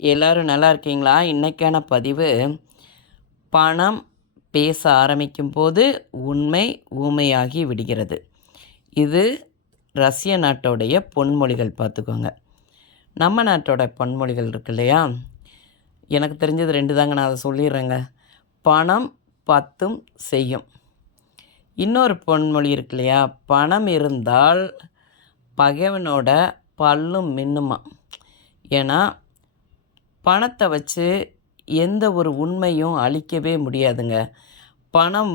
எல்லாரும் நல்லா இருக்கீங்களா? இன்னைக்கான பதிவு, பணம் பேச ஆரம்பிக்கும்போது உண்மை ஊமையாகி விடுகிறது. இது ரஷ்ய நாட்டோடைய பொன்மொழிகள் பார்த்துக்கோங்க. நம்ம நாட்டோட பொன்மொழிகள் இருக்கு இல்லையா? எனக்கு தெரிஞ்சது 2 தாங்க, நான் அத சொல்லிடுறேங்க. பணம் பத்தும் செய்யும். இன்னொரு பொன்மொழி இருக்கு இல்லையா? பணம் இருந்தால் பகைவனோட பல்லும் மின்னுமாம். ஏன்னா பணத்தை வச்சு எந்த ஒரு உண்மையும் அழிக்கவே முடியாதுங்க. பணம்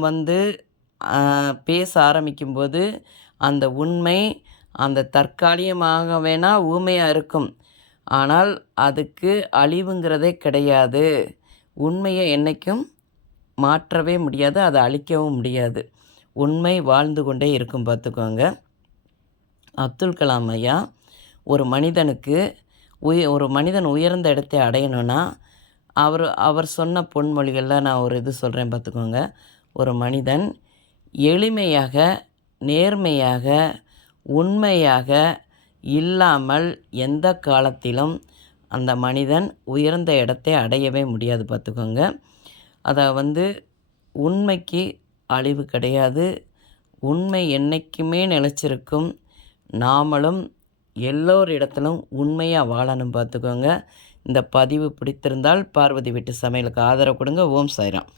பேச ஆரம்பிக்கும்போது அந்த உண்மை அந்த தற்காலிகமாக வேணால் ஊமையாக இருக்கும். ஆனால் அதுக்கு அழிவுங்கிறதே கிடையாது. உண்மையை என்றைக்கும் மாற்றவே முடியாது, அதை அழிக்கவும் முடியாது. உண்மை வாழ்ந்து கொண்டே இருக்கும் பார்த்துக்கோங்க. அப்துல் கலாம் ஐயா ஒரு மனிதன் உயர்ந்த இடத்தை அடையணும்னா அவர் சொன்ன பொன்மொழிகளில் நான் ஒரு இது சொல்கிறேன் பார்த்துக்கோங்க. ஒரு மனிதன் எளிமையாக, நேர்மையாக, உண்மையாக இல்லாமல் எந்த காலத்திலும் அந்த மனிதன் உயர்ந்த இடத்தை அடையவே முடியாது பார்த்துக்கோங்க. அதை உண்மைக்கு அழிவு கிடையாது. உண்மை என்றைக்குமே நிலச்சிருக்கும். நாமளும் எல்லோரிடத்திலும் உண்மையாக வாழணும் பார்த்துக்கோங்க. இந்த பதிவு பிடித்திருந்தால் பார்வதி வீட்டு சமையலுக்கு ஆதரவு கொடுங்க. ஓம் சாய்ராம்.